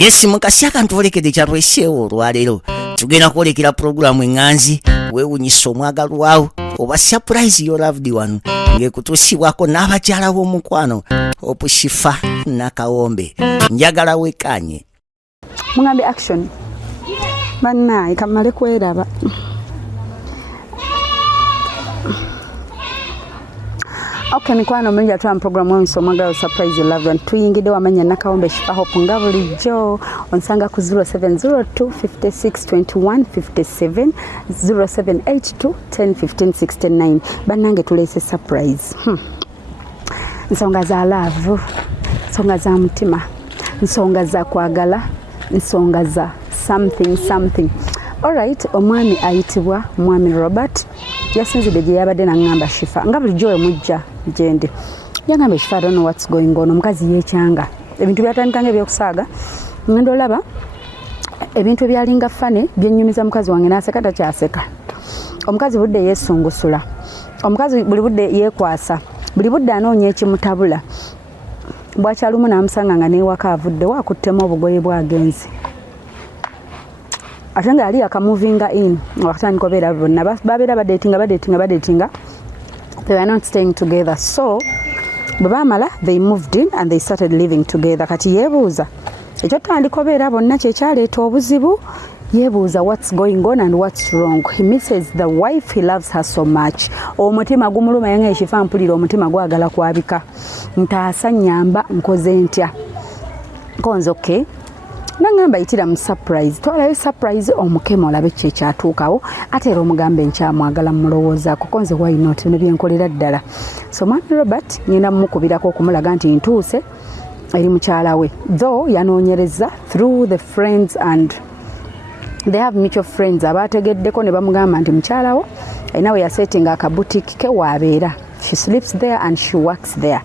Yes mukasi akantu olekede kyatweseewo olwaleero tugenda kwolekera pulogulaamu eŋŋanzi weewunyisa omwagalwa wawo oba surprise your loved one ng'ekutuusibwako n'abakyala b'omukwano opushifa nakawombe njagala wekanye mungambe action bannaye kamale kweraba Okay, mikwano mwenja tuwa programu wa msomagala surprise your loved one. Tuyingide wamanya nakawombe shifa hopu nga bulijjo onsanga ku 0702 56 21 57 0782 10 15 69 banange tulese surprise. Nsonga za love, nsonga za mutima, nsonga za kwagala, nsonga za something. Alright, omwami ayitibwa mwami Robert yasinzide gye yabadde nangamba Shifa nga bulijjo emujja jende yangamba Shifa I don't know what's going on omukazi yekyanga ebintu byatandikanga ebyokusaaga ngendo laba ebintu byalinga fane byennyumiza mukazi wange naseka takyaseka omukazi budde yeesungusula omukazi buli budde yeekwasa buli budde anoonya ekimutabula bwakyalumu n'amusanga nga neewaka avudde waakuttemu obugoye bwagenzi ate nga yali akamuvinga in wakatandika obeera bonna babeera badetinga they were not staying together so bwe baamala they moved in and they started living together kati yeebuuza ekyotandika obeera bonna kyekyaleeta obuzibu yeebuuza what's going on and what's wrong he misses the wife he loves her so much omutima gumuluma yange Shifa mpulira omutima gwagala kwabika ntaasa nyamba nkoze ntya konze okay nangamba itira mu surprise twalayo surprise omukema olabe kye kyatuukawo ate era omugambe nkyamwagala mulowooza kukonze why not ne byenkolera ddala so mwami Robert nyina mukubirako okumulaga nti ntuuse eri mukyala we though yanoonyereza through the friends and they have mutual friends abategeddeko ne bamugamba nti mukyala wo alina we yasetinga akabutiki ke waabeera she sleeps there and she works there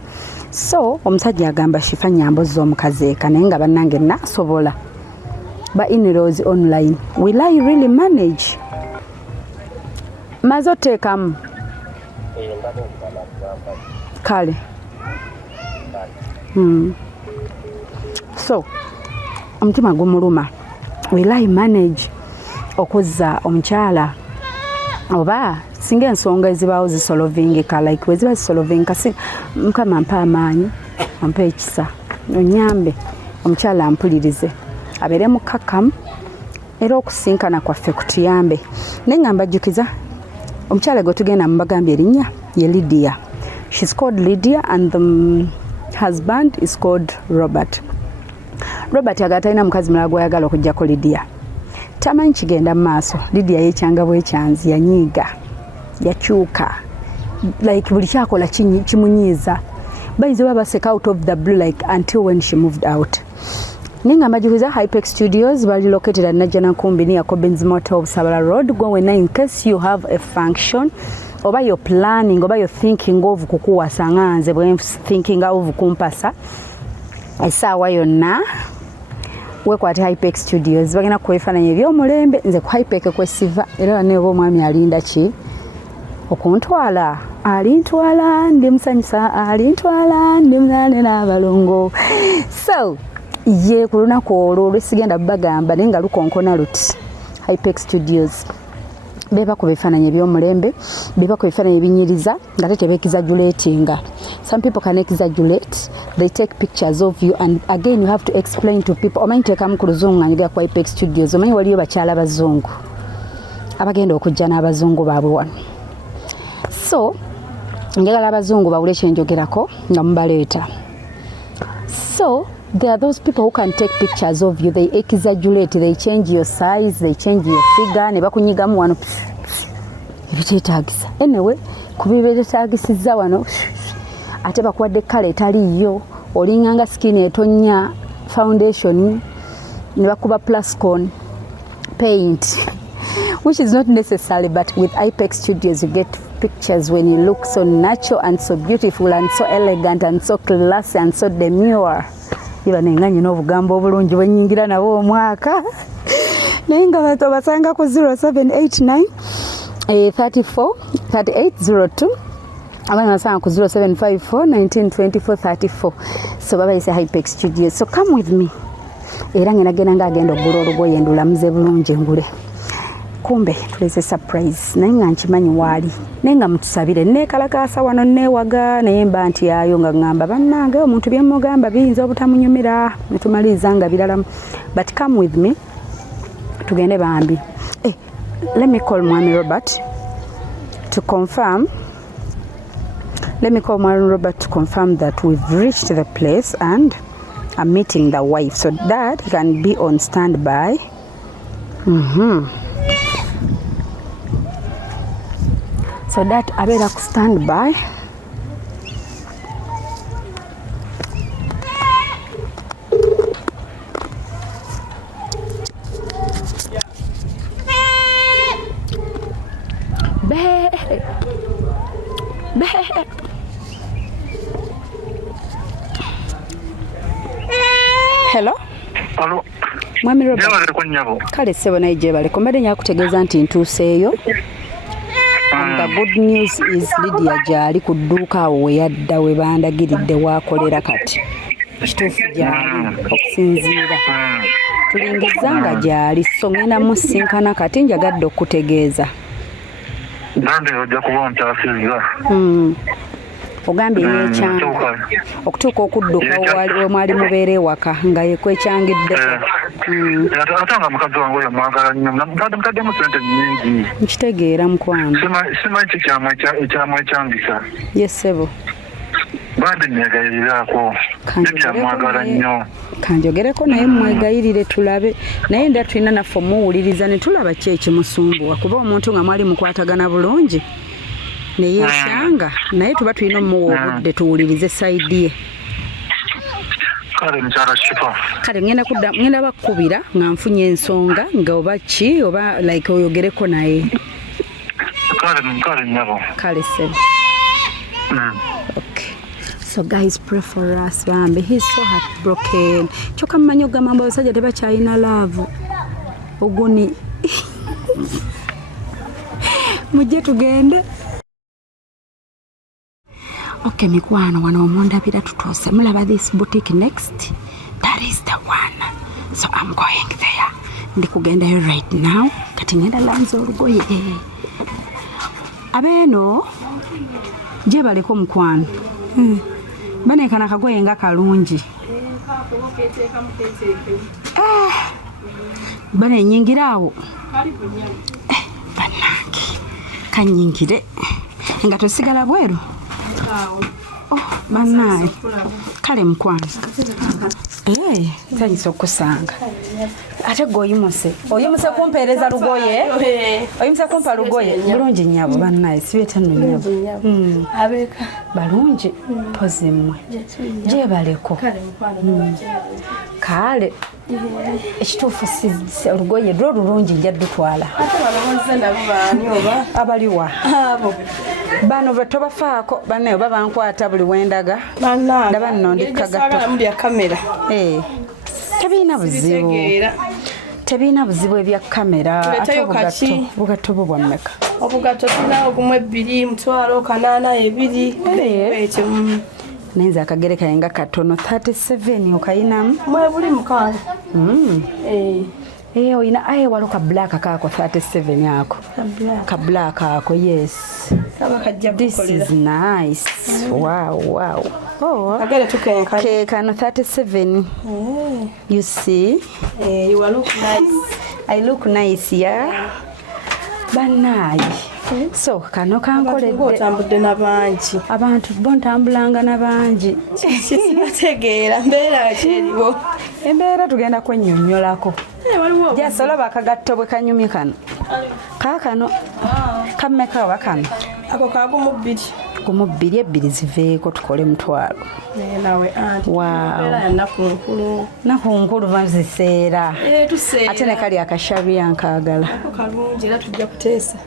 so omusajja agamba Shifa nyamboza omukazi eka naye nga bannange nasobola ba in-laws online will I really manage maze oteekamu kale so omutima gumuluma will I manage okuzza omukyala oba singa ensonga ezibaawo zisolovingika like weziba zisolovingika mukama mpa amaanyi ampa ekisa onyambe omukyala ampulirize abeere mukakamu era okusinkana kwaffe kutuyambe naye nga mbajjukiza omukyala gwe tugenda mubagambye erinnya ye Lydia. She's called Lydia and the husband is called Robert. Robert agatalina mukazi mulala gwayagala okujjako Lydia tamanyi kigenda mu maaso. Lydia yekyanga bwekyanzi yanyiiga yakyuka like buli kyakola kimunyiiza bayize babaseka out of the blue like until when she moved out. Ninga majukiza Hypex Studios bali located at Najana Kumbi near Cobbins Motor of Sabala Road. Go in case you have a function oba you're planning oba you're thinking of kukuwasa nganze bwe thinking of kumpasa esaawa yonna wekwate Hypex Studios bagenda kwefananya ebyomulembe nze ku Hypex kwesiva era ne bo mwami alinda ki okuntwala alintwala ndi musanyisa alintwala ndi muzane n'abalongo so ye ku lunaku olwo lwesigenda bagamba naye nga lukonkona luti Hypex Studios beba ku bifaananyi ebyomulembe beba ku bifaananyi ebinyiriza nga tebeexaggeratinga. Some people can exaggerate, they take pictures of you and again you have to explain to people omanyi teekamu ku luzungu nga njogera ku Hypex Studios omanyi waliyo bakyala bazungu abagenda okujja n'abazungu baabwe wano so njagala abazungu bawule kyenjogerako nga mubaleeta so there are those people who can take pictures of you, they exaggerate, they change your size, they change your figure ne bakunyigamu wano ebiteetaagisa anyway kubibeetaagisiza wano ate bakuwadde kale etaliyo olinganga skin etonya foundation ne bakuba plascon paint which is not necessary but with Hypex Studios you get pictures when you look so natural and so beautiful and so elegant and so classy and so demure. Iba nenganyi n'obugambo obulungi bwenyingira nabo omwaka naye nga bato basanga ku 0789 34 3802 abana basanga ku 0754 1924 34 so baba is Hypex Studios so come with me era ngenagenda ng'agenda oggula olugoye ndulamuze bulungi ngule. Kumbe tuleze surprise naye nga nkimanyi waali naye nga mutusabire neekalakaasa wano neewaga naye mba nti ayo nga ŋŋamba bannange omuntu bye mugamba biyinza obutamunyumira ne tumaliriza nga birala, but come with me tugende bambi. Let me call Mwami Robert to confirm. Let me call Mwami Robert to confirm that we've reached the place and I'm meeting the wife so that he can be on standby. So that abera ku standby. Hello? Hello. Mwami Robert. Jebale ko nyabo. Kale sebo naye jebale. Kombade nyakutegeeza nti ntuuseeyo. And the good news is Lydia gyali ku dduuka awo we yadda we bandagiridde waakolera kati. Kituufu gyali okusinziira. Tulingiza nga gyali so ngenda musinkana kati njagadde okutegeeza. Nande ojja kuba ntaasizza. Ogambye yeekyanga okutuuka okudduka we mwali mubeera ewaka nga yeekwekyangidde. Ate nga mukazi wange oyo mwagala nnyo mutaddemu sente nnyingi. Nkitegeera mukwano. Simanyi ekyamwe ekyangisa. Ye ssebo. Bandi neegayiriraako. Ebyamwagala nnyo. Kanjogereko naye mwegayirire tulabe. Naye nda tulina naffe omuwuliriza ne tulaba ki ekimusumbuwa kuba omuntu nga mwali mukwatagana bulungi. Naye yeekyanga naye tuba tulina omuwa obudde tuwulirize sayidi ye. Kale mukyala kifa. Kale ngenda bakkubira nga nfunye ensonga nga oba ki oba like oyogereko naye. Kale nyabo. Kale ssebo. Okay. So guys, pray for us bambi. He's so heartbroken. Kyokka mumanyi ogamba abasajja tebakyalina love. Oguni. Mujje tugende. Okay, mikwano wano omundabira tutuuse. Mulaba this boutique next? That is the one. So I'm going there. Ndi kugendayo right now. Kati ngenda lanza olugoye. Abeeno gye baleko mukwano. Baneekana kagoye nga kalungi. Baneenyingiraawo. Bannange kannyingire nga tosigala bweru. Bannaaye kale mukwano. Tayinza okusanga. Ate gwe oyimuse kumpeereza lugoye. Oyimuse kumpa lugoye. Bulungi nnyabo bannaaye sibeeta nno nnyabo. Abeka balungi pozi mmwe. Gye baleko. Kale ekituufu si olugoye lwo lulungi nja ddutwala. ate balowoze nabo baani oba Abaliwa. abo Bano batobafaako banne oba bankwata buli wendaga. bannange Ndaba nno ndi kagato. mu bya kamera Tebiina buzibu. Tebiina buzibu ebya kamera. Tuleetayo kaki? Bugato bwo bwa mmeka? obugato tulina ogumu 2 mutwalo 82 ekyo Nainza akagere kayenga katono 37 okayinamu. mwebuli mukaaga Oyina walo ka black kaako 37 ako. Ka black ako, yes. saba kajja This is nice. Wow. Oh, kagere tukenka kano 37. You see? you look nice. I look nice, yeah? Bannaaye. So, kano kankoledde. Otambudde n'abangi. Abantu bo ntambulanga n'abangi. Sibategeera mbeera kyeriwo. Embeera tugenda kwennyonnyolako. Waliwo Jasolo bakagatto bwe kanyumye kano. Kaakano kammeka oba kano? ako kagumu 2. Gumu 2 ziveeko tukole mutwalo. Nawe anti. Wow. Mbeera ya nnaku nkulu. Naku nkulu baziseera. Tuseera. Ate ne kali akashabi yankagala. Kalungi era tujja kuteesa.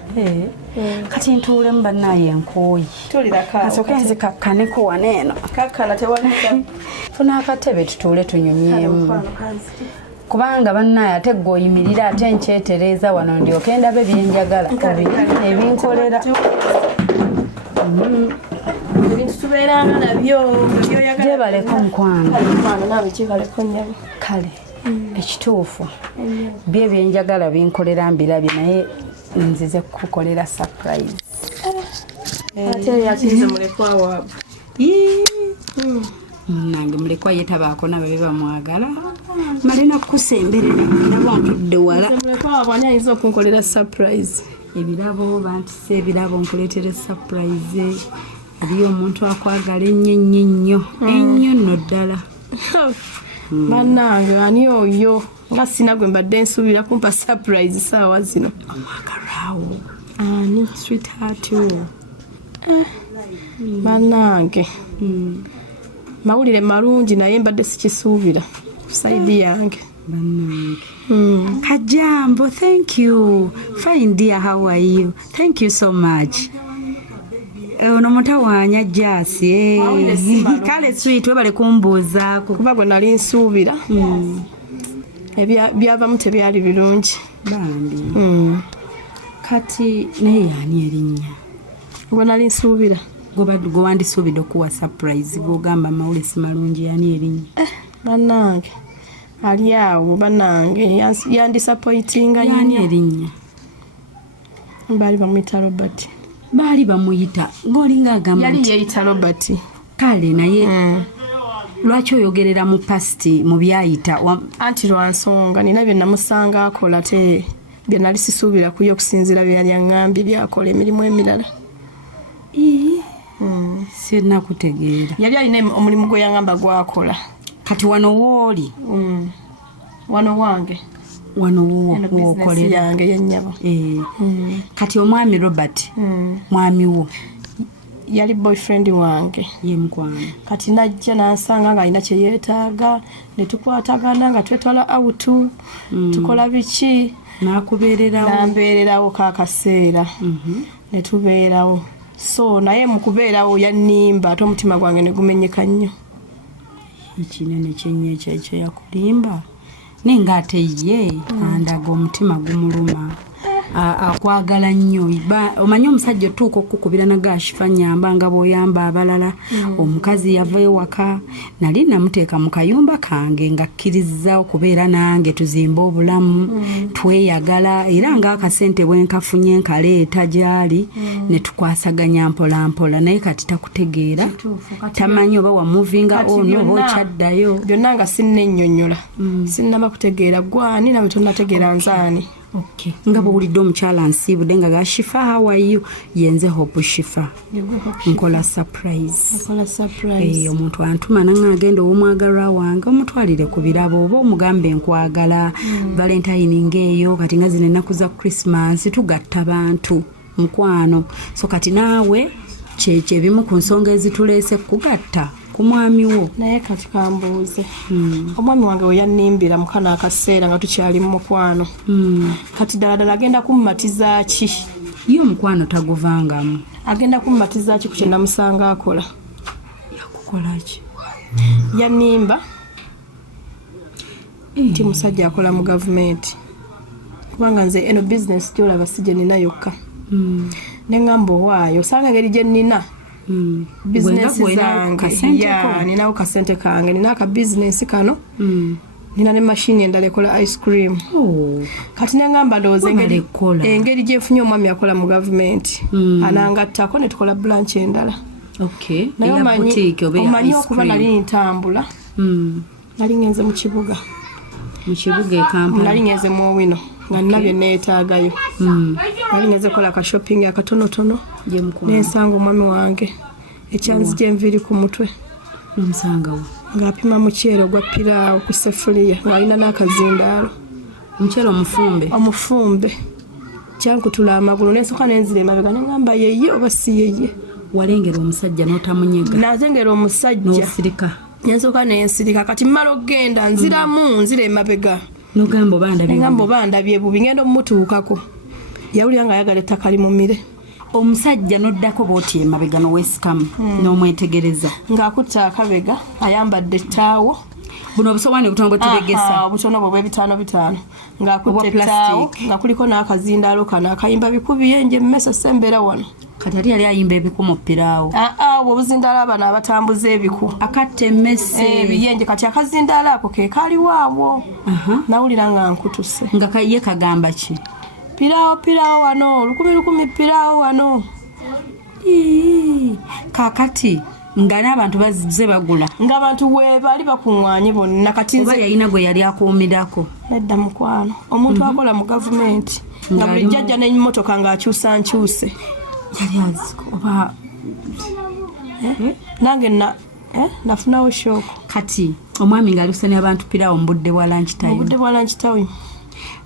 Kati ntuulemu bannaaye enkooyi. Tulira kaawo. Kasooke nzikakkaneko waneeno. Kakkana tewalika. Funa akatebe tutuule tunyumyemu. Kubanga bannaaye ate gwe oyimirira ate nkyetereeza wano ndyoke ndabe byenjagala. Ebinkolera. Ebintu tubeeranga nabyo. Gye baleko mukwano. Mukwano naawe kibaleko nnyabo. Kale ekituufu bye byenjagala binkolera mbirabye naye nzize kukolera surprise ate yakinze mulekwa waabwe nange mulekwa yetabaako nababe bamwagala malina kusemberera nabo ntudde wala mulekwa waabwe ani ayinza okunkolera surprise ebirabo bantise ebirabo nkuleetere surprise aliyo omuntu akwagala ennyo nno ddala bannange ani oyo nga sina gwe mbadde nsuubira kumpa surprise saawa zino omwagalwawo ani sweetheart bannange mawulire malungi naye mbadde sikisuubira ku saidi yange bannange Kajambo, thank you. Fine dear, how are you? Thank you so much. Ono mutawanya jasi kale sweet webale kumbuuzaako kuba gwe nali nsuubira byavamu tebyali birungi bambi kati naye ani erinnya gwe nali nsuubira gwe wandisuubidde okuwa surprise gwogamba mawule si malungi yani erinnya bannange ali awo bannange yandisappointinga yani erinnya baali bamuyita Robert baali bamuyita ng'olinga agamba yali yeeyita Robert kale naye lwaki oyogerera mu pasti mu byayita anti lwa nsonga nina bye namusanga akola te bye nali sisuubira kuyo okusinziira bye yali aŋŋambye byakola emirimu emirala sinnakutegeera yali alina omulimu gwe yaŋŋamba gwakola kati wano wooli wano wange wano wookolera yange yennyabo kati omwami Robert mwami wo yali boyfriend wange ye mukwano kati najja nansanga nga alina kye yeetaaga ne tukwatagana nga twetwala awutu tukola biki nambeererawo kaakaseera ne tubeerawo so naye mu kubeerawo yannimba ate omutima gwange ne gumenyeka nnyo ekinene kyenyo ekyo yakulimba nenga ate ye andaga omutima gumuluma akwagala nnyo omanyi omusajja otuuka okukubira nagashifa nyamba nga bw'oyamba abalala omukazi yava ewaka nali namuteeka mu kayumba kange nga kkiriza okubeera nange tuzimba obulamu tweyagala era ng'akasente bwenkafunye nkaleeta gy'ali ne tukwasaganya mpola mpola naye kati takutegeera tamanyi oba wamuvinga ono oba okyaddayo byonna nga sinnennyonnyola sinnaba kutegeera gwani nawe tonnategeera nzaani Okay. Nga bwulidde omukyala nsiibudde nga gashifa how are you yenze Hope Shifa nkola surprise omuntu antuma nanga agenda omwagalwa wange omutwalire ku birabo oba omugambe nkwagala Valentine ngeeyo kati nga zino ennaku za Christmas tugatta bantu mukwano so kati naawe kyebimu ku nsonga ezituleese kugatta kumwami wo naye kati kambuuze omwami wange we yannimbira mukana akaseera nga tukyali mu mukwano kati ddala agenda kummatiza ki yo omukwano taguvangamu agenda kummatiza ki ku kye namusanga akola yakukola ki yannimba nti musajja akola mu gavumenti kubanga nze eno bizinesi gyolaba si gye nina yokka neŋŋamba owaayo osanga engeri gye nnina bizinesi zange ninawo kasente kange nina aka bizinesi kano nina ne mashini endala ekola ice cream kati neŋŋamba ndowooza engeri gyefunye omwami akola mu gavumenti anangattako ne tukola branch endala naye omanyi okuba nali ntambula nali ngenze mu kibuga nali ngenze mu Owino nga nina bye neetaagayo nali ngenze kola ka shopping akatonotono nensanga omwami wange ekyanzi gy'enviiri ku mutwe ng'apima muceere ogwa piraawo ku sefuliya ng'alina n'akazindaalo omuceere omufumbe kyankutula amagulu nensooka nenzira emabega neŋŋamba yeye oba si yeye walengera omusajja n'otamunyega nazengera omusajja nensooka nensirika kati mmala okgenda nzira emabega ngamba oba ndabye bubi ngenda omutuukako yawulira nga ayagala ettaka limumire omusajja noddako bw'oti emabega n'owesikamu n'omwetegereza ng'akutta akabega ayambadde ettaawo buno obusowaani butono bwe tubegesa obutono bwe bw'ebitaano ng'akutte ettaawo nga kuliko n'akazindaalo kano akayimba bikubi yenje mmesa sembeera wano Katali yali ayimba ebiku mu piraawo. Obuzindala bano abatambuza ebiku. Akatta emmese. Ebiyenje kati akazindala ako ke kaliwo awo. Nawulira nga nkutuse. Nga ye kagamba ki? Piraawo wano, lukumi piraawo wano. Kakati nga n'abantu bazze bagula. Ng'abantu we bali bakuŋŋaanye bonna kati nze. Oba yalina gwe yali akuumirako. Nedda mukwano. Omuntu akola mu gavumenti. Nga buli jjajja n'emmotoka ng'akyusa nkyuse. Yali aziko oba nange nafunawo shooko. Kati omwami ng'alusanya abantu piraawo mu budde bwa lunch time.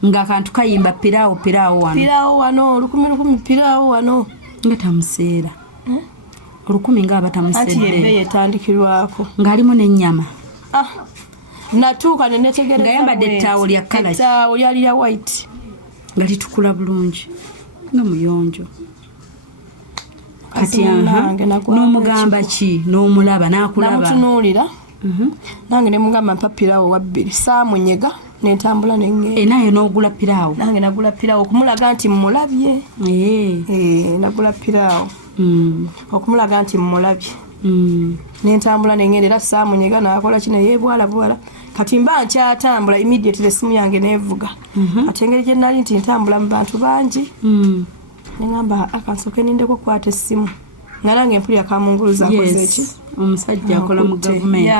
Nga akantu kayimba piraawo wano. Piraawo wano, lukumi piraawo wano. Nga tamuseera. Olukumi nga abatamusedde. Anti yebbe yetandikirwako. Ng'alimu n'ennyama. Natuuka ne netegereza. Nga yambadde ettaawo lya kala. Ettaawo lyali lya white. Nga litukula bulungi. Nga muyonjo. Kati n'omugamba ki n'omulaba n'akulaba. Namutunuulira. Nange ne mugamba mpa piraawo wa bbiri. Saamunyega n'entambula n'engenda. Naye n'ogula piraawo. Nange nagula piraawo okumulaga nti mmulabye. Nagula piraawo. Okumulaga nti mmulabye. N'entambula n'engenda era saamunyega n'akola kino yeebwala. Kati mba nkyatambula immediately essimu yange neevuga. Ate engeri gye nali nti ntambula mu bantu bangi. Nengamba akansooke nindeko kwata essimu. Nga nange empulira kamunguluza akoze eki. Omusajja akola mu gavumenti.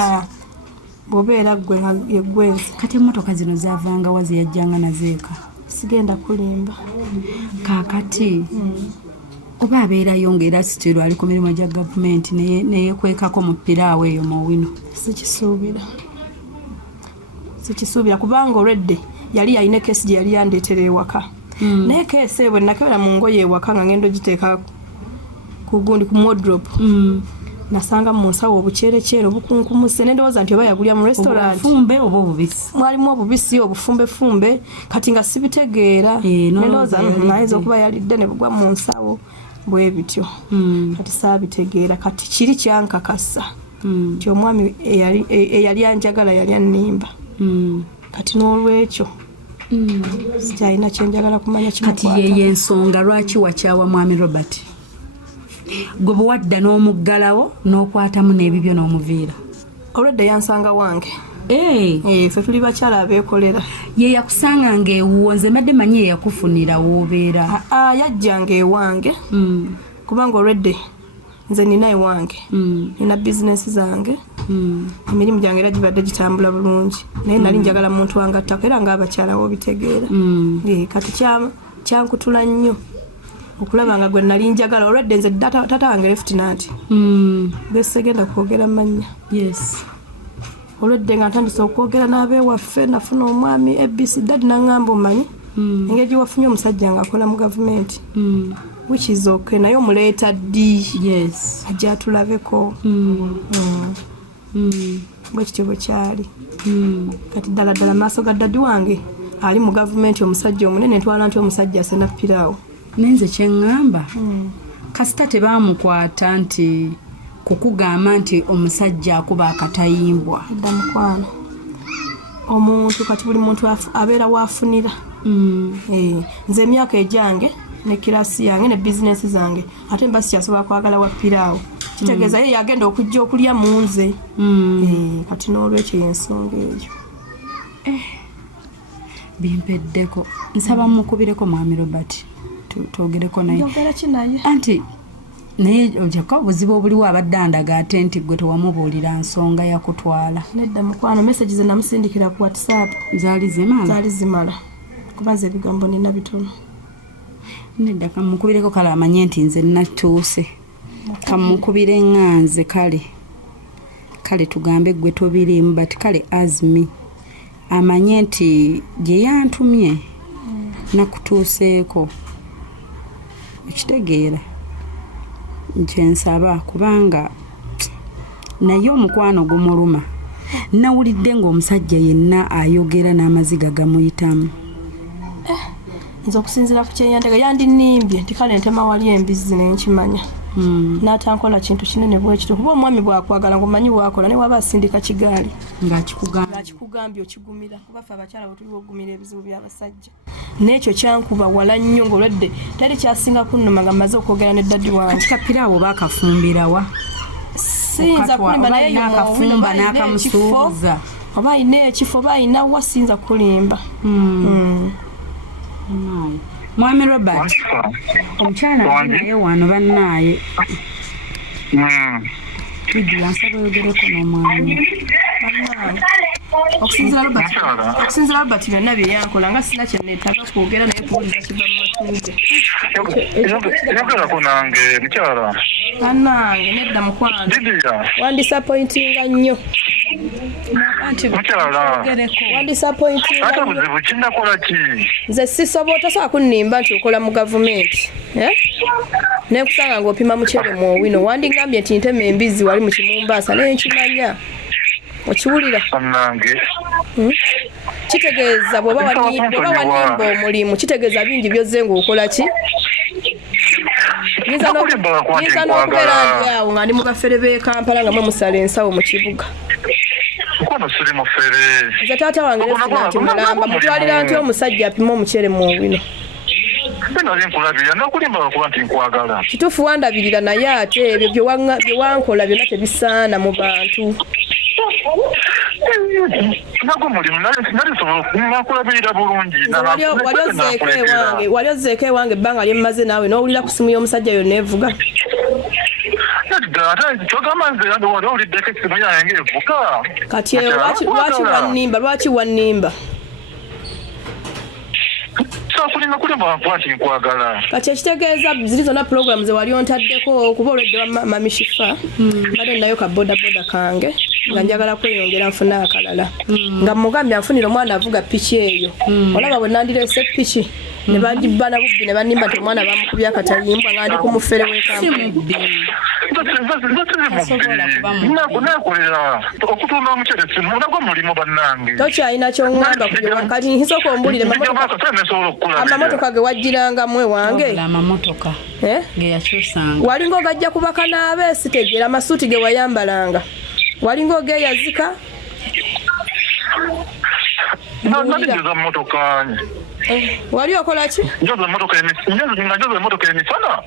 Bw'obeera ggwe yeggwenzi. Kati emmotoka zino zaavanga wa ziyajjanga nazeeka. Sigenda kulimba. Kaakati oba abeerayo ng'era sitero ali ku mirimu gya gavumenti neyekwekako mu piraawo eyo mu wino. Sikisuubira kubanga olwedde yali yalina keesi gye yali yandeetera ewaka. Naye keesi bwe nakebera mu ngoye ewaka nga ngenda ogiteeka ku gundi ku wardrobe. Nasanga mu nsawo obuceereceere obukunkumuse n'endowooza nti oba yagulya mu restaurant. Obufumbe oba obubisi. Mwalimu obubisi obufumbe kati nga sibitegeera. N'endowooza nayinza okuba yalidde ne bugwa mu nsawo bwe bityo. Kati saabitegeera kati kiri kyankakasa. Nti omwami eyali anjagala yali annimba. Kati n'olwekyo sikyalina kyenjagala kumanya kimukwata. Kati yeye ensonga lwaki wakyawa mwami Robert? Gwe bwe wadda n'omuggalawo n'okwatamu n'ebibyo n'omuviira. Olwedde yansanga wange. Ffe tuli bakyala abeekolera. Ye yakusanga ng'ewuwo nze mbadde manyi ye yakufunira w'obeera. Yajjanga ewange kubanga olwedde nze nina ewange. Nina bizinesi zange. Emirimu gyange era gibadde gitambula bulungi. Naye nali njagala muntu wangattako era ng'abakyala w'obitegeera. Kati kyankutula nnyo okulaba nga gwe nali njagala olwedde nze taata wange Lieutenant. Besegenda kwogera mannya. Olwedde nga ntandise okwogera n'abeewaffe nafuna omwami ABC Dad n'angamba omanyi engeri wafunye omusajja ng'akola mu gavumenti. Which is okay. Naye omuleeta ddi. Ajja atulabeko. Bwe kityo bwe kyali. Kati ddala maaso ga dadi wange ali mu gavumenti omusajja omunene ntwala nti omusajja asena piraawo. Nenze kye ŋŋamba kasita tebaamukwata nti kukugamba nti omusajja akuba akatayimbwa. Edda mukwano. Omuntu kati buli muntu abeera waafunira. Nze emyaka egyange ne kirasi yange ne bizinesi zange ate mba sikyasobola kwagala wa piraawo. Kitegeeza ye yagenda okujja okulya mu nze. Kati n'olwekyo y'ensonga eyo. Bimpeddeko nsaba mukubireko mwami Robert twogereko naye. Njogera ki naye? Anti naye ojjako obuzibu obuliwo abadde andaga ate nti gwe tewamubuulira nsonga yakutwala. Nedda mukwano message ze namusindikira ku WhatsApp. Zaali zimala kubaza ebigambo nina bitono. Nedda kamukubireko kale amanye nti nze natuuse. Kamukubire ŋŋanze kale tugambe gwe tobirimu but kale azmi amanye nti gye yantumye nakutuuseeko ekitegeera nkyensaba kubanga naye omukwano gumuluma. Nawulidde ng'omusajja yenna ayogera n'amaziga gamuyitamu. Nze okusinziira ku kyeyandaga yandinimbye nti kale ntema wali embizzi nenkimanya. N'atankola kintu kinene bwekityo kuba omwami bwakwagala ng'omanyi bwakola ne waba asindika kigaali ng'akikugambye okigumira kuba ffe abakyala bwe tuli ogumira ebizibu by'abasajja. n'ekyo kyankuba wala nnyo ng'olwedde tali kyasinga kunnuma nga mmaze okwogera ne daddi wange. kapiraawo baakafumbirawa Siyinza kulimba naye n'akafumba n'akamusuubuza oba ayina ekifo oba ayina wa siyinza kulimba. Mwami Robert omukyala ali naye wano bannaaye Idi yansaba yogereko n'omwami okusinzira Robert byonna bye yankola nga sina kye neetaaga kwogera naye kuwulira kiva mu matu ge. Yogerako nange mukyala. Bannange nedda mukwano Didiya. wandisappointinga nnyo. Mukyala. Wandisappointinga Ate nnyo. obuzibu kinnakola ki? Nze sisobola tosobola kunnimba nti okola mu gavumenti nekusanga ng'opima muceere mu owino wandingambye nti nteme embizi wali mu Kimumbaasa naye nkimanya okiwulira Bannange. kitegeeza bw'oba wanimba omulimu kitegeeza bingi byozze ng'okola ki Nyinza n'okubeera ndi awo nga ndi mu bafere b'e Kampala nga mwe musala ensawo mu kibuga. Nkono siri mufere. Nze taata wange nefuna nti mulamba mutwalira nti omusajja apima omuceere mu owino. Nali nkulabirira n'okulimba lwakuba nti nkwagala. Kituufu wandabirira naye ate ebyo bye wankola byonna tebisaana mu bantu. Nagwo mulimu nali sobola okulabirira bulungi. Wali ozzeeko ewange ebbanga lye mmaze naawe n'owulira ku simu y'omusajja yonna evuga. Kyogamba nze wali owuliddeko esimu yange evuga. Kati lwaki wannimba? Kulinga kulimba wakuba nti nkwagala. Kati ekitegeeza ziri zonna pulogulamu ze wali ontaddeko kuba olwedde wa Mami Shifa mbadde nayo ka bodaboda kange nga njagala kweyongera nfune akalala nga mugambye anfunira omwana avuga piki eyo olaba bwe nandireese piki ne bagibba na bubbi ne banimba nti omwana bamukubye akatayimbwa nga ndi ku mufere nakolera okutunda omuceere nagwo mulimu bannange. tokyalina kyoŋŋamba kati nsoka ombulire amamotoka ge wajjirangamu ewange amamotoka geyakyusanga walinga ogajja kubaka n'abeesi tegeera amasuuti ge wayambalanga walinga ogeyazika njoza mmotoka wali okola ki njoza emmotoka emisana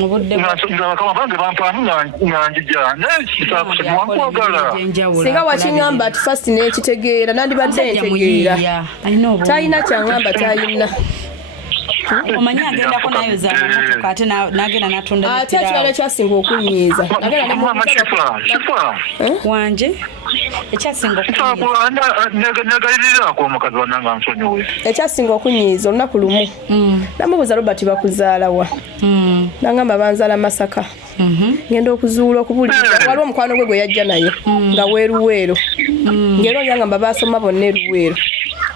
ngabakama bange bampaamu nga njija naye kisakusemuwankwagala singa wakiŋŋamba ati fast n'ekitegeera nandibadde ntegeera talina kyaŋŋamba talina omanyi agendako nayoza amamotoka ate nagenda natunda ate ekirala ekyasinga okunyiiza wanje ekyasinga negalirirako omukazi wananga nsonyiwe ekyasinga okunyiiza olunaku lumu namubuuza Robert bakuzaalawa nangamba banzaala Masaka ngenda okuzuula okubuulira waliwo omukwano gwe yajja naye nga weeruweero ngero yangamba basoma bonna eruweero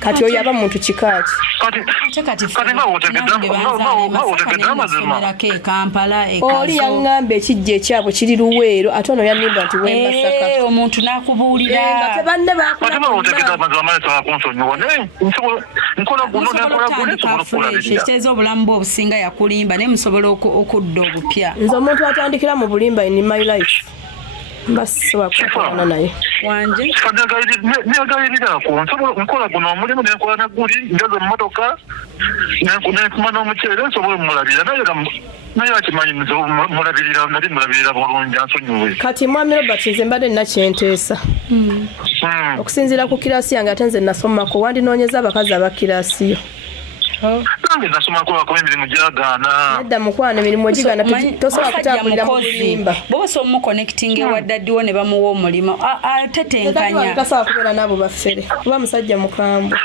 kati oyo aba muntu kikaaki oli yaŋŋamba ekijja ekyabwe kiri Luweero ate ono yannimba nti Masaka omuntu n'akubuulira nga tebanne kitegeeza obulamu bwe obusinga yakulimba naye musobola okudda obupya. Nze omuntu atandikira mu bulimba in my life mbasobola kukolana naye wanje negalirirako nkola guno omulimu nenkola neguli njoza emmotoka nenkuma n'omuceere nsobole mulabira naye akimanyi nali mulabirira bulungi ansonyiwe. Kati mwami Robert nze mbadde nina kyenteesa okusinziira ku kiraasi yange ate nze nasomako wandinoonyeza abakazi abakiraasiyo nange nasomako bakola emirimu gyagaana nedda mukwano emirimu gigaana tosobola kutambulira mu bulimba bwoba somuconnecting ewaddaddiwo ne bamuwa omulimu tetenkanya tasobola kubeera n'abo baffere kuba musajja mukambwe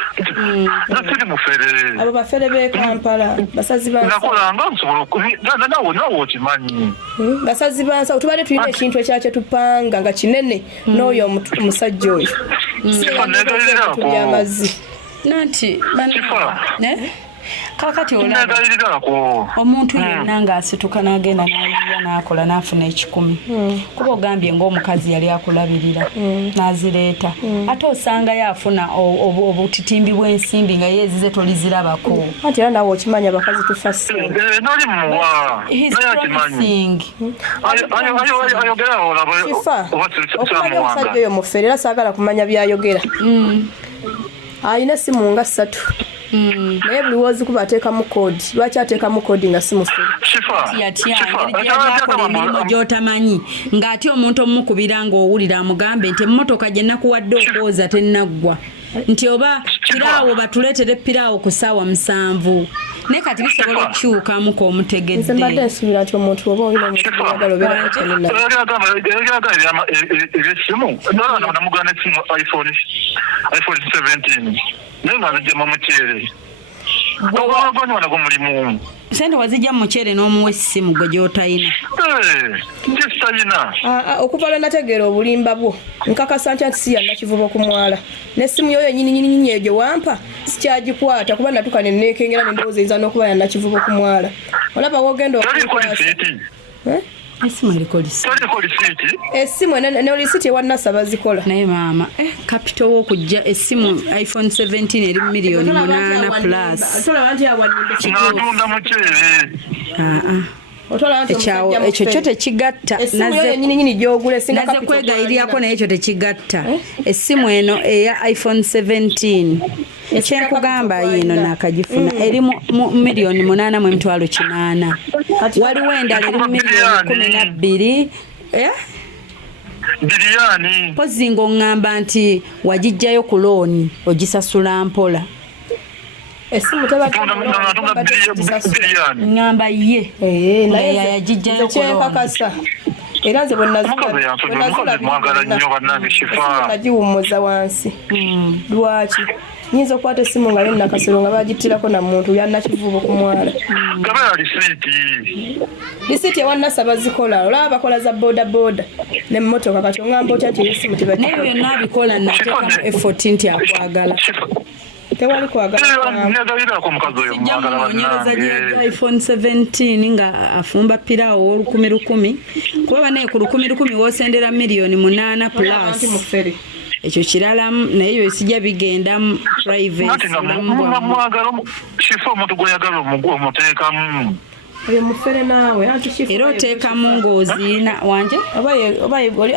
nasiri mufere abo baffere b'e Kampala basazi nakolanga nsobola nawe okimanyi basazi bansawo tubadde tulina ekintu ekyakye tupanga nga kinene n'oyo omusajja oyo byamazzi nanti kakati omuntu yenna ng'asituka n'agenda n'ayiya n'akola n'afuna 10 kuba ogambye ng'omukazi yali akulabirira n'azireeta ate osanga yafuna obutitimbi bw'ensimbi nga yeezize tolizirabako ati era nawe okimanya abakazi tufa nali muwa okumanya omusajja oyo mufere era saagala kumanya byayogera ayina essimu nga 3 naye buli wozi kuba ateekamu kodi lwaki ateekamu kodi nga si musiri yatyayakola emirimu gy'otamanyi ng'ate omuntu omukubira ng'owulira amugambe nti emmotoka gye nakuwadde okwoza tennaggwa nti oba piraawo batuleetere piraawo ku ssaawa 7 naye kati bisobola okukyukamu k'omutegedde nze mbadde nsuubira nti omuntu oba olina omutuoyagala obeera ebyessimu namugana essimu iphone 17 naye nga zijja mu muceere ogwagonywana gumulimu sente wazijja mu muceere n'omuwa essimu gwe gy'otayina kyesitalina okuva lwe nategeera obulimba bwo nkakasa ntya nti si yannakivuba okumwala n'essimu yoyo nyininyininyini egyo wampa sikyagikwata kuba natuka ne neekengera ne ndowooza eyinza n'okuba yannakivuba okumwala olaba wogenda okukwasa essimu eriko lisiiti essimu ne lisiti ewannasa bazikola naye maama capital w'okujja essimu iphone 17 eri miliyoni 8 plus n'atunda muceere ekyo kyo tekigatta naze kwegayirirako naye ekyo tekigatta essimu eno eya iphone 17 ekyenkugamba yino nakagifuna eri mu miliyoni 8,800 waliwo endala eri mu miliyoni 12 biriyani pozi ng'oŋŋamba nti wagijjayo ku looni ogisasula mpola essimu ŋŋamba ye naye yagijjayo ku looni kyenkakasa era nze bwenagiwummuza wansi lwaki nyinza okukwata essimu nga yonnakasero nga bagittirako na muntu yannakivuba okumwala gaba lisiiti lisiiti ewannasa bazikola olaba bakola za bodaboda nemmotoka kati oŋŋamba otya nti essimu naye byonna abikola nateekamu effort nti akwagala tewali kwagala iphone 17 nga afumba piraawo olukumilukumi kuba banaye ku lukumilukumi wosendera miliyoni 8 plus ekyo kirala naye yo sijja bigenda mu private kifo omuntu gweyagala omuteekamu mufere naawe era oteekamu ng'oziina wanje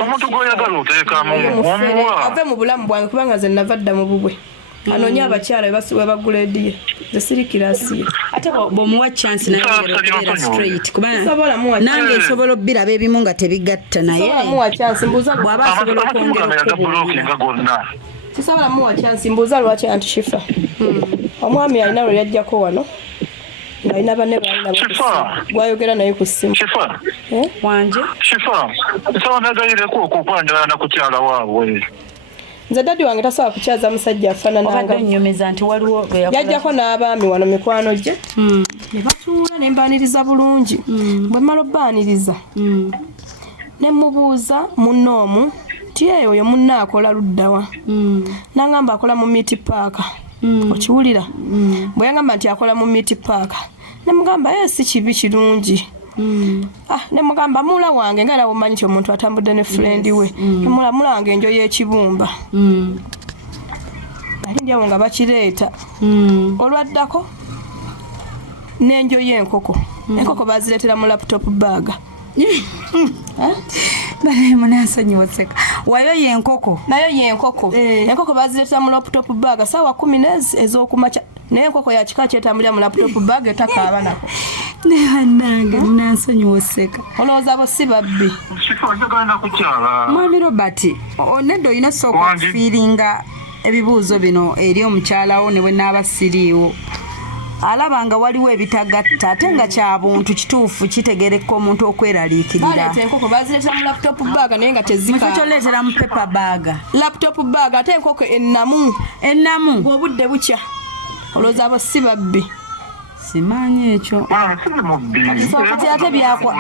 omuntu gweyagala oteekamu omuwa ave mu bulamu bwange kubanga nze nava dda mu bubwe anoonye abakyala we bagula ediye ze sirikirasiye ate bw'omuwa chance nayeera straight kubanga nange nsobola obbiraba ebimu nga tebigatta naye bw'aba asobola okwongera sisobola muwa chance mbuuza lwaki antishifa omwami alina lwe yajjako wano ng'alina banne gwayogera naye ku ssimu wanje nsaba nagayireko okukwanjala na kukyala waabwe nze dadi wange tasobola kukyaza musajja afaanananyumiza nti waliwo yajjako n'abaami wano mikwano gye ne batuula ne mbaaniriza bulungi bwe mmala obbaaniriza ne mubuuza munnoomu ti eyo oyo munna akola luddawa n'angamba akola mu meat park okiwulira bwe yangamba nti akola mu meat park ne mugamba si kibi kirungi ne mugamba mula wange nga era omanyi nti omuntu atambudde ne friend we mula wange enjo y'ekibumba balindyawo nga bakireeta olwaddako n'enjo y'enkoko enkoko bazireetera mu laptop bag munasonyiwoseka wayo yenkoko nayo yenkoko enkoko bazireetera mu laptop bag saawa 10 ez'okumakya naye enkoko yakika kyetambulira mu laptop bag etakaaba nako nebanange munasonyiwoseka olowooza bo si babbi mwami Robert nedda olina sooka okufiiringa ebibuuzo bino eri omukyalawo ne bwe naaba siriiwo alaba nga waliwo ebitagatta ate nga kya buntu kituufu kitegereka omuntu okweraliikirira enkoko bazireetera mu laptop bag naye nga tezikyoleetera mu paper bag laptop bag ate enkoko ennamu ng'obudde bukya olowooza abo si babbi simanyi ekyo kati ate byakwa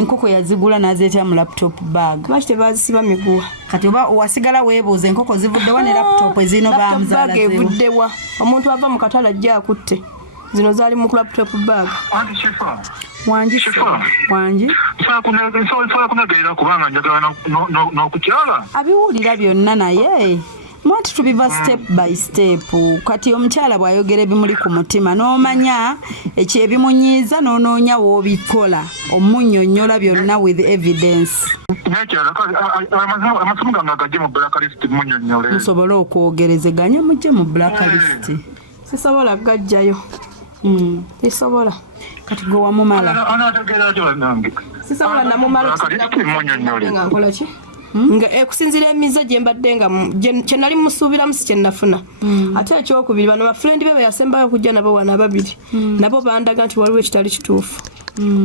enkoko yazigula n'azeetera mu laptop bag lwaki tebazisiba miguwa kati oba wasigala weebuuza enkoko zivuddewa ne laptop ezino bamuzaala evuddewa omuntu ava mu katale ajja akutte zino zaali mu laptop bag wangi nsobola kunegerera kubanga njagala n'okukyala abiwulira byonna naye mwati tubiva step by step kati omukyala bw'ayogera ebimuli ku mutima n'omanya ekyo ebimunyiiza n'onoonya w'obikola omunnyonnyola byonna with evidence amasomo gange agajje mu blacklist munnyonnyole musobole okwogerezeganya mujje mu blacklist sisobola gajjayo sisobola kati gwe wamumala anategeera ati bannange sisobola namumala nga nkola ki nga ekusinzira emize gye mbadde nga kye nali musuubiramu si kye nafuna ate ekyokubiri bano bafurendi be beyasembayo okujja nabo wano ababiri nabo bandaga nti waliwo ekitali kituufu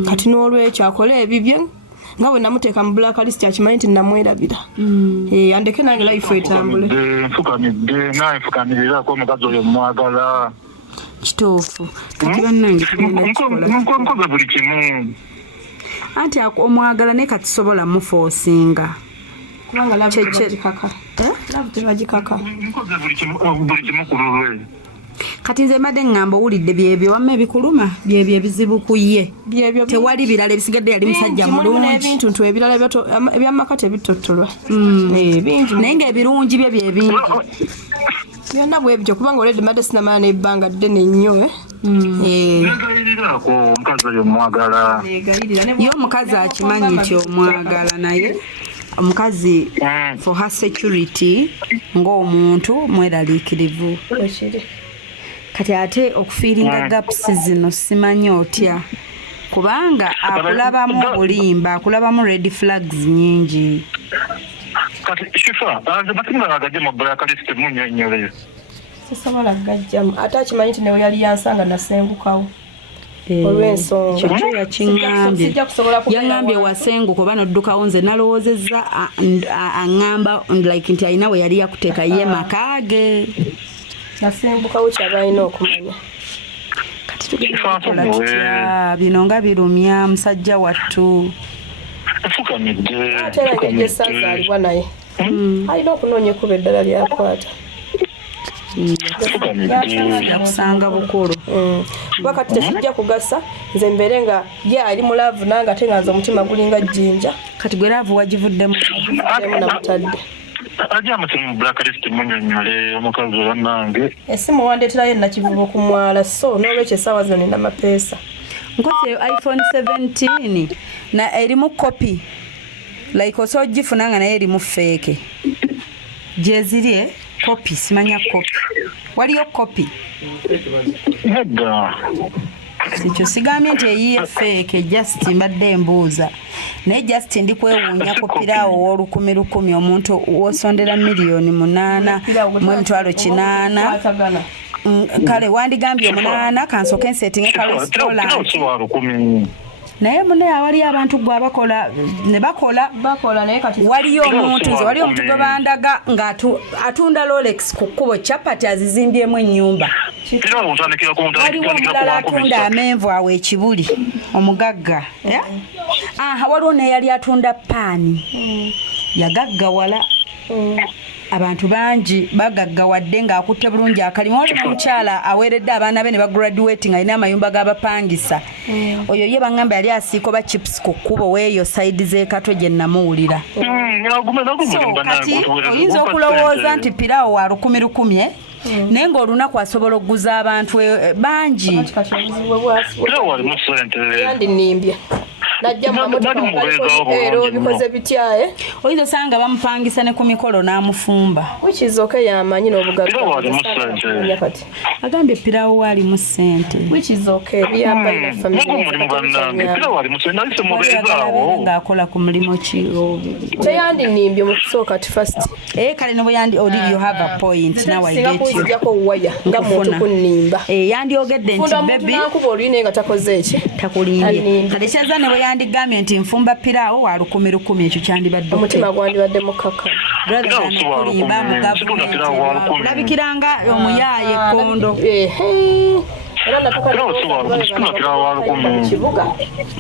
kati n'olwekyo akola ebibye nga bwe namuteeka mu blacklist akimanyi nti namwerabira andeke nange life etambule nfukamidde naye nfukamiriraako omukazi oyo mwagala kituufu kati bannange tugenda nkoze buli kimu anti omwagala naye kati sobola mufoosinga kubanga tebagikaka nkoze buli kimu ku lulwe kati nze mbadde ngamba owulidde byebyo wamma ebikuluma byebyo ebizibu ku ye tewali birala ebisigadde yali musajja mulungi ebintu ebirala ebyamaka tebitottolwa bingi naye ngaebirungi bye byebingi byonna bwebityo kubanga olwedde mbadde sinamala n'ebbanga ddene nnyo negayiriraako omukazi oyo mwagala ye omukazi akimanyi nti omwagala naye omukazi for her security ng'omuntu mweraliikirivu kati ate okufiiringa gaps zino simanyi otya kubanga akulabamu bulimba akulabamu red flags nyingi kati shifa nze batimulagajje mu blacklist munnyonnyoleyo sisobola gajjamu ate akimanyi nti newe yali yansanga nasengukawo olw'ensonga ekyo yakiŋŋambye yaŋŋambye wasenguka oba noddukawo nze nalowoozezza aŋŋamba like nti alina we yali yakuteeka ye makaage nasengukawo kyaba alina okumanya kati tugenda tutya bino nga birumya musajja wattu nfukamidde ate era ngeri gyesazaalibwa naye alina okunoonya ekuba eddala lyakwata yakusanga bukulu kuba kati tekijja kugasa nze mbeere nga ye ali mu laavu nange ate nga nze omutima gulinga jjinja kati gwe laavu wagivuddemu namutadde ajja amusimu mu blacklist munnyonnyole omukazi bannange essimu wandeeterayo nakivuba okumwala so n'olwekyo essaawa zino nina mapeesa nkoze iphone 17 na erimu kopi like osobola ogifuna nga naye erimu feeke gyezirye kopi simanya kopi waliyo kopi nedda sikyo sigambye nti eyiye feeke just mbadde embuuza naye just ndi kwewuunya kopiraawo ow'olukumi omuntu wosondera miliyoni 8 mu emitwalo 8 kale wandigambye 8 kansoke ensetinge kalesitolanti naye munaye awali abantu gwe abakola ne bakola naye kati waliyo omuntu nze waliyo omuntu gwe bandaga ng'atunda Rolex ku kkubo capati azizimbyemu ennyumba waliwo omulala atunda amenvu awo ekibuli omugagga waliwo neyali atunda paani yagaggawala abantu bangi bagaggawadde ng'akutte bulungi akalimu waliwo omukyala aweeredde abaana be ne bagraduate nga alina amayumba g'abapangisa oyo ye baŋŋamba yali asiika ba chips ku kkubo weeyo sayidi z'ekato gye namuwulira kati oyinza okulowooza nti piraawo wa 10,000 naye ng'olunaku asobola okuguza abantu bangi yandinimbye najja bikoze bityaye oyinza osanga bamupangisa ne ku mikolo n'amufumba wikizoka yamanyi n'obugagga kati agambye piraawo waalimu ssente wikizoka byamba ina ng'akola ku mulimu ki teyandinimbye mu kusooka ti fast kale ne bwe you have a point now I get you jako waya nga muntu kunnimba yandyogedde nti bebi nakuba oluyine nga takoze eki takulimbye kale kyaza ne bwe yandigambye nti nfumba piraawo wa 10,000 ekyo kyandibadde omutima gwandibadde mukaka kulimba mu gavumenti kulabikiranga omuyaaye ekkondo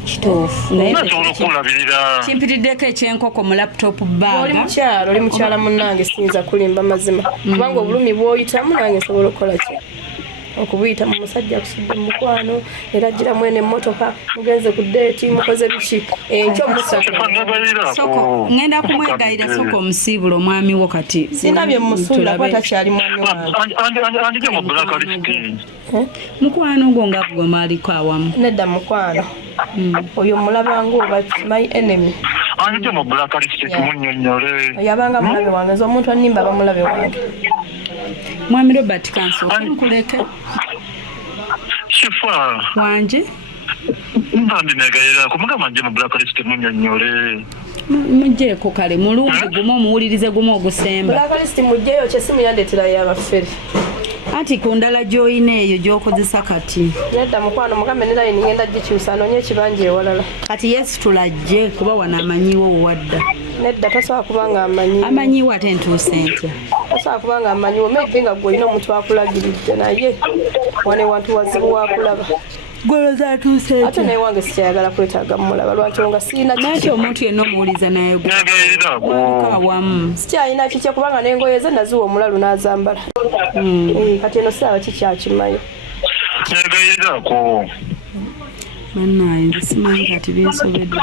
kituufu naye kimpitiddeko ekyenkoko mu laptop baaga oli mukyala munnange siyinza kulimba mazima kubanga obulumi bw'oyitamu nange nsobola okukola ki okubuyita mu musajja akusudde mu mukwano era ajjira mwene emmotoka mugenze ku deeti mukoze biki ekyo soko ngenda kumwegayira soko omusiibula omwami wo kati sinabye musuula kuba takyali mwami wange mukwano gwo nga gwe aliko awamu nedda mukwano oyo mulabanga oba my enemy anjye mu blacklist munnyonnyole yabanga mulabe wange nze omuntu annimba aba mulabe wange Mwami Robert Kanso nkuleke Shifa wanje ndandi negayira kumugamba nje mu blacklist munyonyole mujjeko kale mulungu gumu muwulirize gumu ogusemba blacklist mujjeyo kyesimu yandetera y'abafere anti ku ndala gy'olina eyo gy'okozesa kati nedda mukwano mugambe ne line ngenda gikyusa anoonye ekibanja ewalala kati yesu tulajje kuba wano amanyiwo owadda nedda tasobola kubanga amanyiwo ate ntuuse ntya tasobola kubanga amanyiwo maybe nga gwolina omuntu akulagiridde naye wane wantu wazibu wakulaba goloza atuuse ate naye wange sikyayagala kwetaaga mulaba lwaki nga sirina naki omuntu yenna omuwuliza naye wamu sikyalina kikye kubanga n'engoye ze naziwa omulalu n'azambala kati eno saawa kikyakimayo negayirako mannaye nze simanyi kati binsobedde